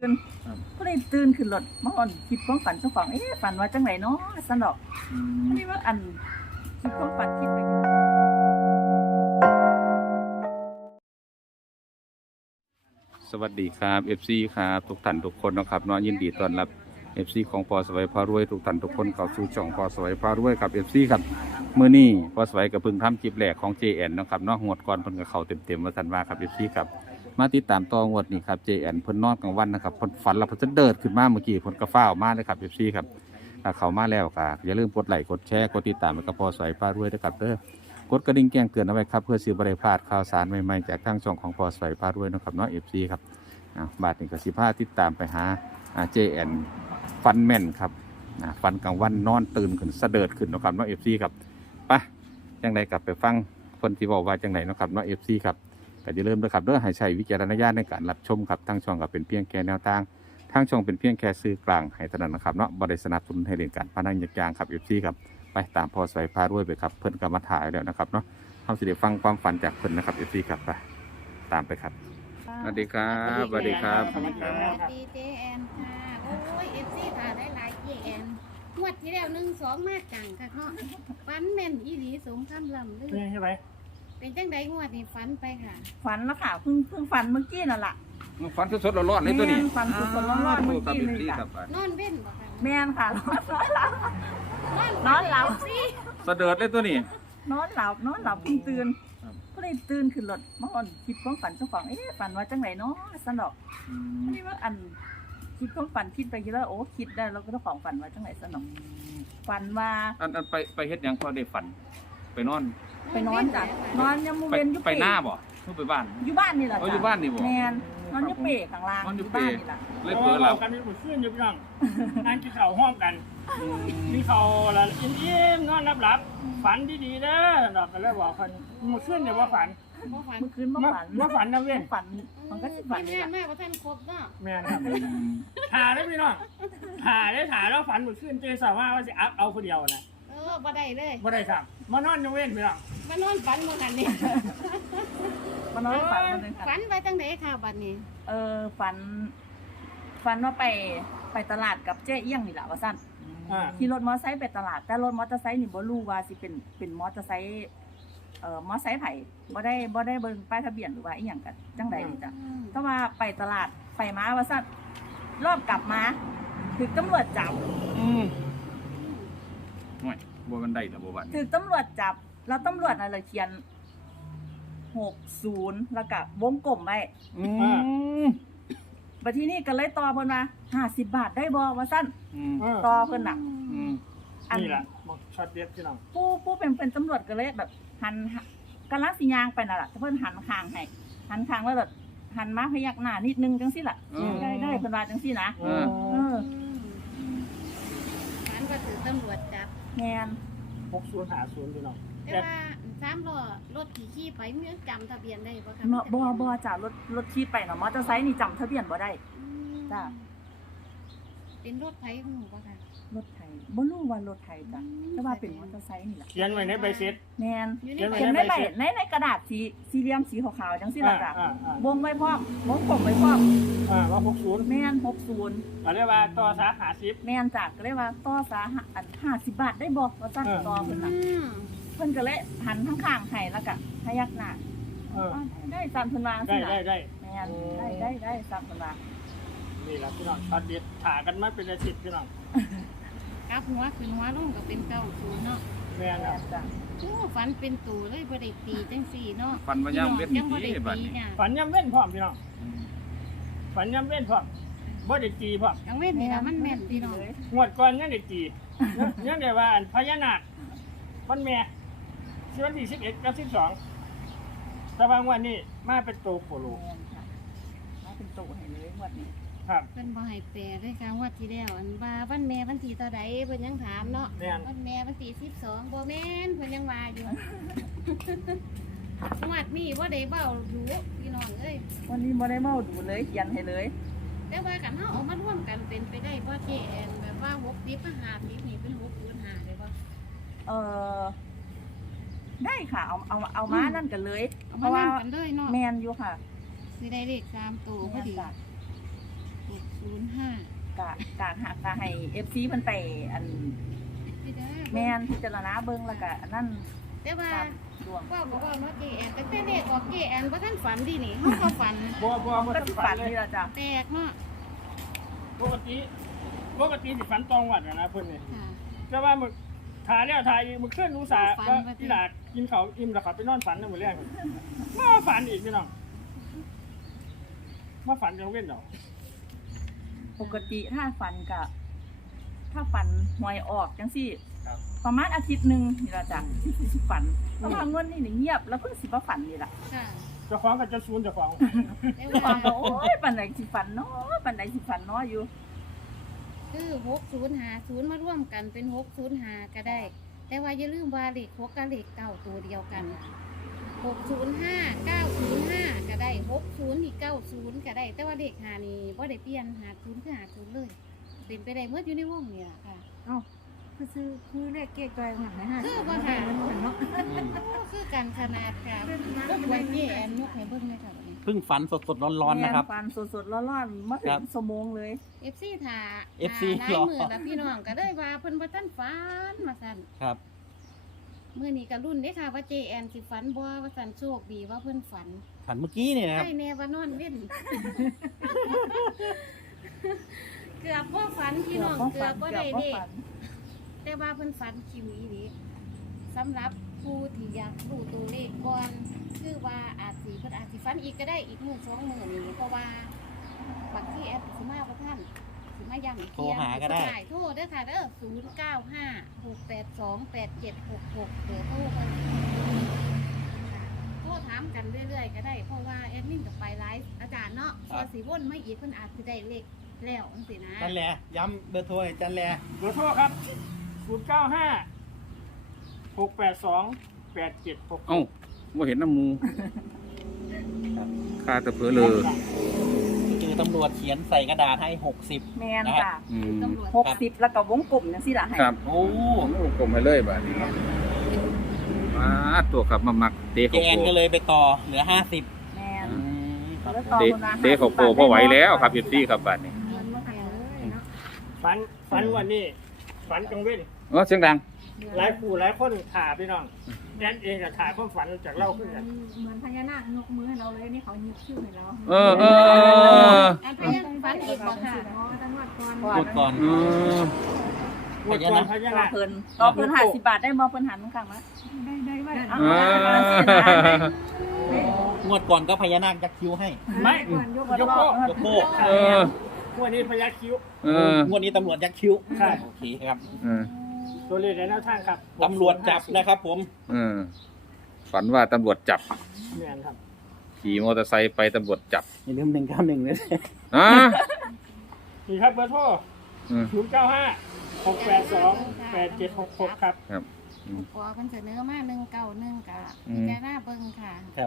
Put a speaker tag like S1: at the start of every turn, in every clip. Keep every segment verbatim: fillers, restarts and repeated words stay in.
S1: ตื่นก็เลยตื่นขึ้นรถมาอ่อนคิดความฝันเจ้าของเอ๊ะฝันว่าจังไหนเนาะซั่นดอกอันนี้ว่าอันคิดความฝันคิดไป
S2: สวัสดีครับ เอฟ ซี ครับทุกท่านทุกคนนะครับเนาะยินดีต้อนรับ เอฟ ซี ของพอสวัยพารวยทุกท่านทุกคนเข้าสู่ช่องพอสวัยพารวยครับ เอฟ ซี ครับมื้อนี้พอสวัยก็เพิ่งทำคลิปแรกของ เจ แอน นะครับเนาะงวดก่อนเพิ่นก็เข้าเต็มๆว่าซั่นว่าครับ เอฟ ซี ครับมาติดตามต่องวดนี้ครับ เจ แอน เพิ่นนอนกลางวันนะครับเพิ่นฝันแล้วเพิ่นจะเดินขึ้นมาเมื่อกี้เพิ่นก็ฟ้าวมาเลยครับ เอฟ ซี ครับถ้าเข้ามาแล้วก็อย่าลืมกดไลค์กดแชร์กดติดตามให้กับพอสวัยพารวยด้วยครับเด้อกดกระดิ่งแจ้งเตือนเอาไว้ครับเพื่อสิบ่ได้พลาดข่าวสารใหม่ๆจากทางช่องของพอสวัยพารวยนะครับเนาะ เอฟ ซี ครับบาทนี้ก็สิพาติดตามไปหาเจแอนฟันแม่นครับฟันกลางวันนอนตื่นขึ้นเสดิร์ดขึ้นนะครับน้องเอฟซีครับไปจังไรกลับไปฟังคนที่บอกว่าจังไรนะครับน้องเอฟซีครับก็จะเริ่มด้วยครับเด้อให้ใช้วิจารณญาณในการรับชมครับทางช่องก็เป็นเพียงแค่แนวทางทางช่องเป็นเพียงแค่ซื้อกลางให้เท่านั้นนะครับเนาะบริษัทสนับสนุนให้เรียนการพนันยักยางครับเอฟซีครับไปตามพอสวยพารวยไปครับเพิ่นก็มาถ่ายแล้วนะครับเนาะทำสิเดี๋ยวฟังความฝันจากเพิ่นนะครับเอฟซีครับไปตามไปครับสวัสดีครับสวัสดีครับ
S3: สวัสดีเจแอนค่ะโอ้ยเอฟซีค่ะได้หลายเจแอนงวดที่แล้วหนึ่งสองมากจังค่ะเนาะฟันแม่นอีหลีสมคำลำเลย
S4: ใช่ไหม
S3: เป็นจังไดงวดนี้ฟันไปค่ะ
S1: ฝันแล้วค่ะเพิ่งเพิ่งฝันเมื่อกี้นั่นแหละ
S2: ฝันสดๆร้อนๆนี่ตัวนี้
S1: แม่ฝันสดๆร้อนๆเมื่อกี้เลยจ้ะ
S3: นอนเว้นบ่ค่ะ
S1: แม่นค่ะนอนหลับนอนหลับสิ
S2: เสดิร์ดเลยตัวนี้
S1: นอนหลับนอนหลับเพิ่งตื่นก็เลยตื่นขึ้นรถมาอ่อนคิดความฝันเจ้าของเอ๊ะฝันว่าจังไหนเนาะซั่นดอกอันนี้ว่าอันคิดความฝันคิดไปเยอะแล้วโอ้คิดได้แล้วก็เจ้าของฝันว่าจังไหนซั่นดอกฝันว่า
S2: อันอันไปไปเฮ็ดหยังพอได้ฝันไปนอน
S1: ไปนอนจ้ะนอนยังมู
S2: ไป
S1: เวนอยู่
S2: ไป
S1: เป๋
S2: หน้าบ่เพิ่งไปบ้าน
S1: อยู่บ้านนี่แหละ
S2: อ๋อ
S1: จ้ะ
S2: อยู่บ้านนี่บ่
S1: แมนนอนอยู่เป๋ข้างล่าง
S2: นอนอยู่
S1: บ้าน
S2: เป๋
S1: นี่แหละ
S2: เลยเผลอหลับ
S4: กันมีหมดขึ้นอยู่พี่น้องนั่งกินข้าวห้องกันมีข้าวละอิ่มๆนอนรับหลับฝันดีๆเด้อดอกกันแล้วบอกคนหมดขึ้นเดี๋ยวว่าฝัน
S3: บ่ฝัน
S1: เมื่อคืนเมื่อฝัน
S4: ว่าฝันนะเว้น
S1: ฝันมันก็สิฝัน
S3: ที
S1: นี่
S3: ม
S1: แห
S3: งา
S1: ละ
S3: นมากกว่าท่านครบเนาะ
S4: แม่นครับถ่าได้พี่น้องถ่าได้ถ่าแล้วฝันหมดขึ้นเจสาวว่าว่าจะอัพเอาคนเดียวนะ
S3: เออบ่ได้เลย
S4: บ่ได้ครับมานอนยังเว้นพี่น้อง
S3: มานอนฝันบ่กันนี่
S1: มันนอนฝันมันเลยค่ะ
S3: ฝันไปจังไดค่ะบัดนี้
S1: เออฝัน ฝันว่าไปไปตลาดกับเจ๊เอี้ยงนี่แหละว่าสั้น
S4: อ่า
S1: ขี่รถมอเตอร์ไซค์ไปตลาด แต่รถมอเตอร์ไซค์นี่บ่รู้ว่าสิเป็นเป็นมอเตอร์ไซค์เอ่อมอเตอร์ไซค์ไผบ่ได้บ่ได้เบิ่งป้ายทะเบียนหรือว่าอีหยังกันจังใดนี่จ้ะ
S3: อืม
S1: แต่ว่าไปตลาดไปมาว่าสั้นรอบกลับมาถูกตำรวจจับ
S2: อืมห่วยบ่มันได้แต่บ่วัน
S1: ถูกตำรวจจับแล้วตำรวจน่ะเลยเขียนหกศูนย์แล้วก็วงกลมไว้
S2: อืม
S1: บัดทีนี้ก็เลยต่อเพิ่นว่าห้าสิบบาทได้บ่ว่าสั้น
S2: อืม
S4: เออ
S1: ต่อเพิ่นน่ะ
S2: อืม
S1: อัน
S4: นี่แหละบอกช็อตเด็ดพี่น้อง
S1: ผู้ผู้เป็นเป็นตำรวจก็เลยแบบหันกำลังสิยางไปน่ะล่ะแต่เพิ่นหันข้างให้หันข้างแล้วแบบหันมาพยักหน้านิดนึงจังซี่ล่ะได้ได้เพิ่นว่าจังซี่นะ
S2: เออ
S1: เออ
S3: ฝันว่าถือตำรวจจับ
S1: แม่น
S4: หกศูนย์หาศูนย์พี่น้อง
S3: แต่ว่าสามล้อรถขี่ขี่ไปมีจำทะเบียนได้บ่คะ
S1: เนาะบ่บ่จ้ะรถรถขี่ไปเนาะมอเตอร์ไซค์นี่จำทะเบียนบ่ได้
S3: อืม
S1: จ้ะ
S3: เป็นรถไฟของหนูป่ะคะ
S1: รถไทยบ่รู้ว่ารถไทยจ้ะแต่ว่าเป็นมอเตอร์ไซค์นี่ล่ะ
S4: เขียนไว้ในใบเสร็จ
S1: แม่น
S3: อยู่ใน
S4: เขียนไว้
S1: เขียนในใบในในกระดาษสีสี่เหลี่ยมสีขาวๆจังซี่ล่ะจ้ะ
S4: อ่าอ่าว
S1: งไว้พร้อมวงกลมไว้พร้อม
S4: อ่าว่าหกศูนย์
S1: แม่นหกสิบ
S4: ก็เรียกว่าต่อสาขาสิบ
S1: แม่นจ้ะก็เลยว่าต่อสาหะอันห้าสิบบาทได้บ่ว่าซั่น
S4: เออ
S1: ต่อเพิ่นน่ะ
S3: อืม
S1: เพิ่นก็เลยหันข้างๆให้แล้วก็พยักหน้า
S4: เออ
S1: อ้าวได้สั่นเพิ่นว่า
S4: ได้
S1: สิล่ะ
S4: ได้ได้
S1: แม่นได้ได้ได้สั่นเพิ่นว่า
S4: นี่แหละพี่น้องช็อตเด็ดถ่ากันมาเป็นอาทิตย์พี่น้อง
S3: กลับหัวขึ้นหัวลงก็เป็นเก้าศูนย์เนาะ
S4: แม่นค
S1: แม่
S4: รับ
S1: นจ้ะ
S3: โอ้ฝันเป็นตูเลยบ่ได้ตีจังสี่เนาะ
S2: ฝันว่าย่ำเว้น
S3: ยังบ่ได้
S2: ที่บัด
S3: ตี
S2: นี้
S3: เนี่ย
S4: ฝันย่ำเว้นพร้อมพี่น้องฝันย่ำเว้นพร้อมบ่ได้จีพร้อม
S3: ยังเว้นนี่ล่ะมันแม่นพี่น้อง
S1: เลย
S4: งวดก่อนยังได้จียังได้ว่าอันพญานาควันแม่สิวันที่สิบเอ็ดกับสิบสองแต่บางวันนี้มาเป็นตัวโคโล
S1: แม่นค่ะมาเป็นโตให้เลยงวดนี้
S4: ครับ
S3: เพิ่นบ่ให้แปลด้วยค่ะงวดที่แล้วอันว่าวันแม่วันที่เท่าใดเพิ่นยังถามเนาะ
S4: แม่น
S3: วันแม่วันที่สิบสองบ่แม่นเพิ่นยังว่าอยู่งวดนี้บ่ได้เว้าดูพี่น้องเอ้ย
S1: วันนี้บ่ได้เมาดูเลยเขียนให้เลย
S3: แต่ว่ากันเฮาเอามาร่วมกันเป็นไปได้บ่เจแอนแบบว่าหกสิบกับห้าสิบนี่เป็นหกศูนย์ห้าได้บ่
S1: เออได้ค่ะ เอาเอาเอามานั่นกันเลย
S3: เอา
S1: เพ
S3: มา
S1: ราะว่า
S3: นํกันเลยเนาะ
S1: แมนอยู่ค่ะ
S3: สิได้เลขสามตัวพอดี
S1: แม่นจ้ะ
S3: หกศูนย์ห้าก
S1: ะกะหากะให้ เอฟ ซี เพิ่นไปอัน
S3: พี่เด้อ
S1: แม่นพิจารณาเบิ่งแล้วก็อันนั้น
S3: แต่ว่า
S1: ตามดวง
S3: ว่าบอกว่าเนาะเจแอนแต่แต่เลขออกเจแอนบ่ทันฝันดินี่เฮาก็ฝัน
S4: บ่บ่บ่
S1: ก็
S4: ต้อง
S1: สิ
S4: ฝั
S1: ฝั
S4: น
S1: น
S4: เลย
S1: นี่ล่ะจ้ะ
S3: แตกเนาะ
S4: ปกติปกติสิฝันตองวัดอะนะเพิ่นนี่
S3: ค่ะ
S4: แต่ว่ามึกถ่ายแล้วถ่ายอีกมึกเคลื่อนรู้สา
S3: ฝัน
S4: ว่า
S3: ว่า
S4: ที่หลากกินเขาวอิ่มแล้วเขาไปนอนฝันนั่นหมดแรกมาฝันอีกพี่น้องมาฝันจังเว้นดอก
S1: ปกติถ้าฝันกะ ถ้าฝันหวยออกจังซี่
S4: ครับ
S1: ประมาณอาทิตย์หนึงนี่ล่ะจ้ะที่สิฝันเพราะว่าเงินนี่นี่เงียบแล้วเพิ่งสิมาฝันนี่ล่ะ
S3: ค่ะ
S4: เจ้าของกับเจ้าซูนเจ้าของ
S3: แต่
S1: ก็
S3: ว่า
S1: ว่าโอ้ยปันไหนสิฝันเนาะปันไหนสิฝันเนาะอยู่
S3: คือหกศูนย์ห้าศูนย์มาร่วมกันเป็นหกศูนย์ห้าก็ได้ แต่ว่าอย่าลืมว่าเลขหกกับเลขเก้าตัวเดียวกันหกศูนย์ห้าเก้าศูนย์ห้าก็ได้หกศูนย์นี่เก้าศูนย์ก็ได้ แต่ว่าเลขห้านี่บ่ได้เปลี่ยนหาศูนย์คือหาศูนย์เลย เป็นไปได้เมื่ออยู่ในวงเนี่ยค่ะ
S5: เอ้าคือซื้อคือเลขเก๊กจอยหนักนะฮะ
S3: คือบ่ค่ะ
S5: มันเหมือนเนาะ
S3: คือกันขนาดค่ะก็ไว้เจแอนยกให้เบิ่งเลยค่ะวันนี้
S6: เพิ่งฝันสดๆร้อนๆนะครับ
S1: แม่ฝันสดๆร้อนๆมาถึ
S6: ครับ
S1: งสมงเลย
S3: เอฟซีถ่า
S6: เอฟซี
S3: หลาย
S6: เหรอ
S3: มือแล้วพี่น้องก็เลยว่าเพิ่นบ่ทันฝันว่าซั่น
S6: ครับ
S3: มื้อนี้ก็รุ่นเด้ค่ะว่าเจแอนสิฝันบ่ว่าซั่นโชคดีว่าเพิ่นฝัน
S6: ฝันเมื่อกี้เนี่ยนะครับ
S3: ให้แน่ว่านอนเว้น เกือบบ่ฝันพี่น้องเกือบบ่ได้เด้แต่ว่าเพิ่นฝันคิวอีหลีสำหรับผู้ที่อยากรู้ตัวเลขก่อนคือว่าอาจสิเพิ่นอาจสิฝันอีกก็ได้อีกมื้อสองมื้อนี้เพราะว่าบางที่แอปสิมาบ่ทันสิมาย้ำ
S6: โทรหาก็ได้
S3: โทรเด้อค่ะเด้อศูนย์เก้าห้าหกแปดสองแปดเจ็ดหกหกเดี๋ยวโทรเพิ่นค่ะโทรถามกันเรื่อยๆก็ได้ เพราะว่าแอดมินกับไปไลฟ์อาจารย์เนาะพอสิวนไม่อีกเพิ่นอาจสิได้เลขแล้วจังซี่นะ
S6: จันแหลย้ำเบอร์โทรให้จันแหล
S4: เบอร์โทรครับศูนย์เก้าห้าหกแปดสองแปดเจ็ดหก
S2: เอ้าว่าเห็นน้ำมูคาแตะเพอเลย
S6: เจอตำรวจเขียนใส่กระดาษให้หกสิบ
S1: แม่นจ้ะ
S2: อืม
S3: ตำรวจ
S1: หกสิบแล้วก็วงกลมจังซี่ล่ะให้
S2: ครับ
S6: โอ้
S2: โอ้กลมไปเลยแบบนี้มาตัวขับมามักเตะ
S6: เจ
S2: เขา
S6: แอน
S2: โก
S6: ก็เลยไปต่อเหลือห้าสิบ
S1: แม่น
S6: ครับ
S1: แล้วต่อ
S2: เตะ
S1: คนละ
S2: เตะเขาโกพอไหวแล้วครับเอฟซีครับบัดนี้
S5: เงินมากันเลยเนาะ
S4: ฝันฝันวันนี้ฝันกลางเว้น
S2: เออเสียงดัง
S4: หลายผู้หลายคนถ่าพี่น้องแอนเองก็ถ่ายความฝันจากเราขึ้นกัน
S5: เหมือนพญานาคยกมือให้เราเลยนี่เขายกชื่อให้เรา
S2: เออเออเออ
S3: อันพยังฝันอีกบ่ค่ะ
S5: อ๋อจังหวัดก่อน
S6: กดก่อน
S2: เออ
S4: งวดก่อนพญา
S1: ต่อ
S4: นาค
S1: เพิ่นต่อเพิ่นห้าสิบบาทได้บ่เพิ่นหันข้างมา
S5: ได้ได้ไว้
S1: เอา
S2: เอ
S1: เอาเอา
S2: อ
S6: งวดก่อนก็พญานาคยักษ์คิ้วให้
S4: ไม่
S5: ก่อนยก
S4: ยกโลก
S6: ยกโลก
S2: เออ
S4: งวดนี้พญาคิ้ว
S2: เออง
S6: วดนี้ตำรวจยักษ์คิ้ว
S4: ใช่
S6: โอเคครับ
S2: เออ
S4: ตัวเลขในแนวทางครับ
S6: ตำรวจจับนะครับผม
S2: เออฝันว่าตำรวจจับ
S4: เนี่ยครับ
S2: ขี่มอเตอร์ไซค์ไปตำรวจจับ
S6: อย่าลืมหนึ่งเก้าหนึ่งเลย
S2: อ่ะ
S4: นี่ครับเบอร์โทร
S2: เออ
S4: ศูนย์เก้าห้าหกแปดสองแปดเจ็ดหกหกครับ
S2: ครับอืม
S3: ขอเพิ่นเสนอมาหนึ่งเก้าหนึ่งกะ
S2: อืม
S3: พิจารณาเบิ่งค่ะ
S6: ครับ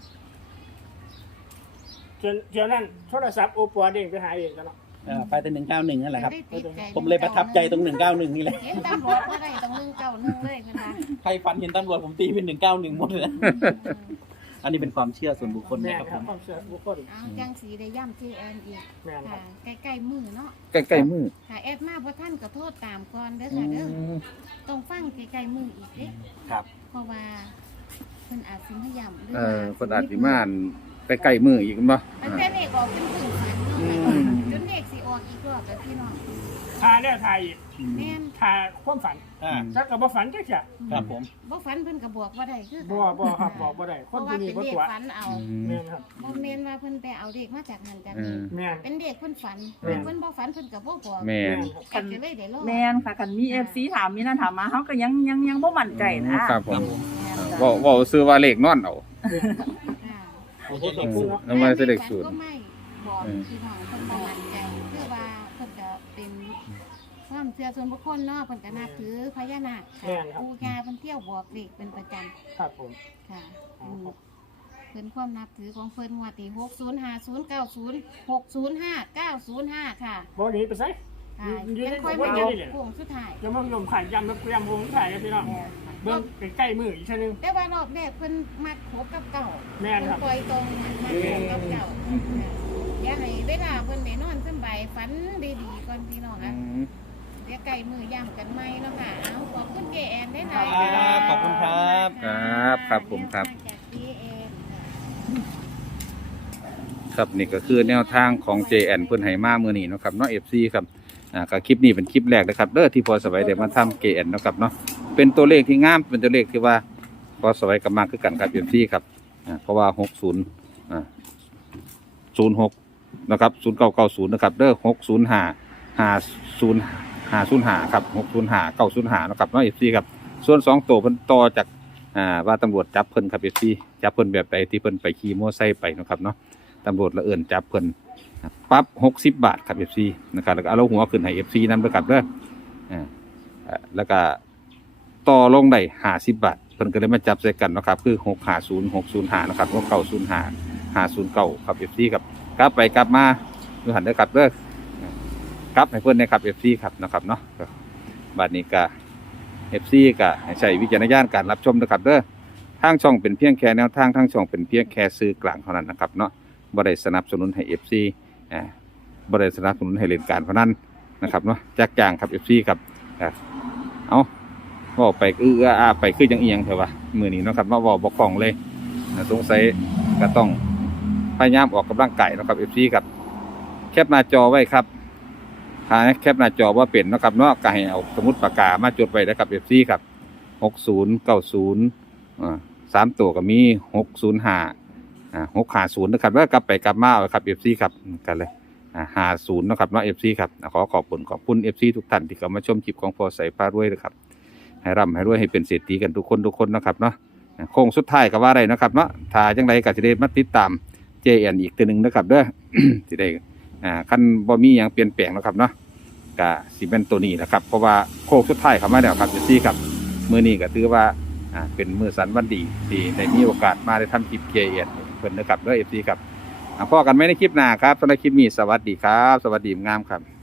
S4: จนเดี๋ยวนั้นโทรศัพท์โอปัวเด้งไปหาเองกันเนาะ
S6: เอ่อไปแต่หนึ่งเก้าหนึ่งนั่นแหละครับ
S3: ได้ติดใจ
S6: ผมเลยประทับใจตรงหนึ่งเก้าหนึ่งนี่แหละ
S3: เห็นตำรวจบ่ได้ต้องหนึ่งเก้าหนึ่งเลยเพิ่นว่า
S6: ใครฝันเห็นตำรวจผมตีเป็นหนึ่งเก้าหนึ่งหมดเลย อันนี้เป็นความเชื่อส่วนบุคคล
S4: แม่
S6: นะครับ
S4: ค
S6: ผ
S4: รับ
S6: ม
S4: ความเชื่อบุคคล
S3: เอาจังสีได้ย่ำ เจ แอน อีก
S4: แม่นครั
S3: ค่ะ
S4: บ
S3: ใกล้ๆมือเนาะ
S2: ใกล้ๆมือ
S3: ค่ะแอดมาบ่ท่านก็โทษตามก่อนเด้อ
S2: อื
S3: ค่ะเด้อ
S2: ม
S3: ต้องฟังใกล้ๆมืออีกเด้
S6: ครับ
S3: เพราะว่าเพิ่นอาจสิพยายามหรื
S2: เออ
S3: ว่า
S2: คนอาจสิมาใกล้ๆมืออีกมั้ย
S3: มันแต่เลขออกเป็นถึงฝันเนาะ
S2: อืม
S3: จนเลขสิออกอีกรอบกับพี่น้อง
S4: ทาแล้วทายอีก
S3: แม่น
S4: ทาความฝัน
S6: อ่า
S4: จักกับบ่ฝันจักจ้ะ
S6: ครับผม
S3: บ่ฝันเพิ่นก็บอกว่าได้คือกัน
S4: บ่บ่ครับบอกบ่ได้ค
S3: เพ
S4: น
S3: ราะ
S4: ผู้
S3: ว่า
S4: นี้
S3: เป็น
S4: บ่
S3: เลข
S4: ตัว
S3: ฝันเอา
S2: อืม
S4: แม่นครับ
S3: บ่แม่นว่าเพิ่นไปเอาเลขมาจากนั่นจาก
S2: เอ
S3: นี้
S2: อ
S4: แม่น
S3: เป็นเด็กเพิ่นฝัน
S2: แม่น
S3: เพิ่นบ่ฝันเพิ่นก็บ่บอก
S2: แม่น
S3: ก็เลยได้รอด
S1: แม่นค่ะคันมี เอฟ ซี ถามมีนั่นถามมาเฮาก็ยังยังยังบ่มั่นใจนะครับ
S2: ผม
S1: แม่น
S2: เว้า
S1: จ้ะ
S2: เว้าซื้อว่าเลขนอนเอา
S3: ค่ะ
S6: โอ้โห
S4: ขอบคุณเนาะ
S2: ทำไมเสด็จศูนย์
S3: ก็ไม่บอกพี่น้องเพิ่นบ่มั่นใจคือว่าเพิ่นก็เป็นความเชื่อส่วนบุคคลเนาะเพิ่นก็นับถือพญานาค
S4: แม่
S3: ค่ะ
S4: นครับ
S3: ปู่ย่าเพิ่นเที่ยวบอกเลขเป็นประจำ
S4: ครับผม
S3: ค่ะ
S4: อ๋อ
S3: อืม
S4: ครับ
S3: เพิ่นความนับถือของเพิ่นงวดที่หกศูนย์ห้าศูนย์เก้าศูนย์หกศูนย์ห้าเก้าศูนย์ห้าค่ะ
S4: บ่หนีไปไส
S3: ค่ะ
S4: อยู่ใน
S3: เป็นค่อย
S4: ขบวน
S3: มา
S4: การ
S3: เอา
S4: นี่แหละ
S3: โค้งสุดท้าย
S4: จะมายมขายยำแล้วยำวงถ่ายกันพี่น้องเบิ่งใกล้ๆมืออีกเทื่อนึง
S3: แต่ว่ารอบแรกเพิ่นมักหกกับเก่า
S4: แม่นครับ
S3: เพิ่นปล่อยตรงมามักหกกับเก่าค่ะอย่าให้เวลาเพิ่นได้นอนสำบายฝันดีๆก่อนพี่น้อง
S2: อื
S3: อ่ะ
S2: ม
S3: เดี๋ยวไก่มือย่ำกันไหมเนาะค่ะเอาขอบคุณเจแอนได้ไหน
S6: ครับขอบคุณครับ
S2: ครับครับผมครับ
S3: จากเจแอนค่ะ
S2: ครับนี่ก็คือแนวทางของ เจ แอน เพิ่นให้มามื้อนี้เนาะครับเนาะ เอฟ ซี ครับอ่าก็คลิปนี้เป็นคลิปแรกนะครับเด้อที่พอสวัยได้มาทำ เจ แอน เนาะครับเนาะเป็นตัวเลขที่งามเป็นตัวเลขที่ว่าพอสวัยก็มากคือกันครับ เอฟ ซี ครับอ่าเพราะว่าหกสิบอ่าศูนย์หกนะครับศูนย์เก้าเก้าศูนย์นะครับเด้อหกศูนย์ห้าห้าศูนย์ห้าศูนย์ห้าครับหกศูนย์ห้าเก้าศูนย์ห้านะครับเนาะ เอฟ ซี ครับส่วนสองตัวเพิ่นต่อจากอ่าว่าตำรวจจับเพิ่นครับ เอฟ ซี จับเพิ่นแบบใดที่เพิ่นไปขี่มอเตอร์ไซค์ไปเนาะครับเนาะตำรวจละเอิ้นจับเพิ่นปรับหกสิบบาทครับ เอฟ ซี นะครับแล้วก็เอาหัวขึ้นให้ เอฟ ซี นำด้วยครับเด้ออ่าอ่าแล้วก็ต่อลงได้ห้าสิบบาทเพิ่นก็เลยมาจับใส่กันเนาะครับคือหกห้าศูนย์ หกศูนย์ห้านะครับหกเก้าศูนย์ห้า ห้าศูนย์เก้าครับ เอฟ ซี ครับกลับไปกลับมาดูหันเด้อครับเด้อกลับให้เพิ่นนะครับ เอฟ ซี ครับนะครับเนาะบัดนี้ก็ เอฟ ซี ก็ให้ใช้วิจารณญาณการรับชมนะครับเด้อทางช่องเป็นเพียงแค่แนวทางทางช่องเป็นเพียงแค่สื่อกลางเท่านั้นนะครับเนาะบ่ได้สนับสนุนให้ เอฟ ซี อ่าบ่ได้สนับสนุนให้เล่นการพนันนะครับเนาะจักจ้างครับ เอฟ ซี ครับอ่าเอาเว้าไปอื้ออาไปคือจังอีหยังเถอะวะมื้อนี้เนาะครับมาเว้าบ่คล่องเลยอ่าสงสัยก็ต้องพยายามออกกำลังกายเนาะครับ เอฟ ซี ครับแคปหน้าจอไว้ครับถ้าแคปหน้าจอบ่เป็นเนาะครับเนาะก็ให้เอาสมุดปากกามาจดไว้นะครับ เอฟ ซี ครับหกศูนย์ เก้าศูนย์อ่าสามตัวก็มีหกศูนย์ห้าอ่าหกห้าศูนย์นะครับแล้วกลับไปกลับมาเอาครับ เอฟ ซี ครับกันเลยอ่าห้าศูนย์นะครับเนาะ เอฟ ซี ครับขอขอบคุณขอบคุณ เอฟ ซี ทุกท่านที่เข้ามาชมคลิปของพอใส่พารวยนะครับให้ร่ำให้รวยให้เป็นเศรษฐีกันทุกคนทุกคนนะครับเนาะโค้งสุดท้ายก็ว่าได้นะครับเนาะถ้าจังไดก็สิได้มาติดตาม เจ แอน อีกตัวหนึงนะครับเด้อ สิได้อ่าคันบ่มีหยังเปลี่ยนแปลงนะครับเนาะก็สิเป็นตัวนี้นะครับเพราะว่าโค้งสุดท้ายเข้ามาแล้วครับ เอฟ ซี ครับมื้อนี้ก็ถือว่าอ่าเป็นมื้อสันวันดีที่ได้มีโอกาสมาได้ทำคลิป เจ แอน เพิ่นนะครับเด้อ เอฟ ซี ครับอ่าพบกันใหม่ในคลิปหน้าครับสำหรับคลิปนี้สวัสดีครับสวัสดีงามครับ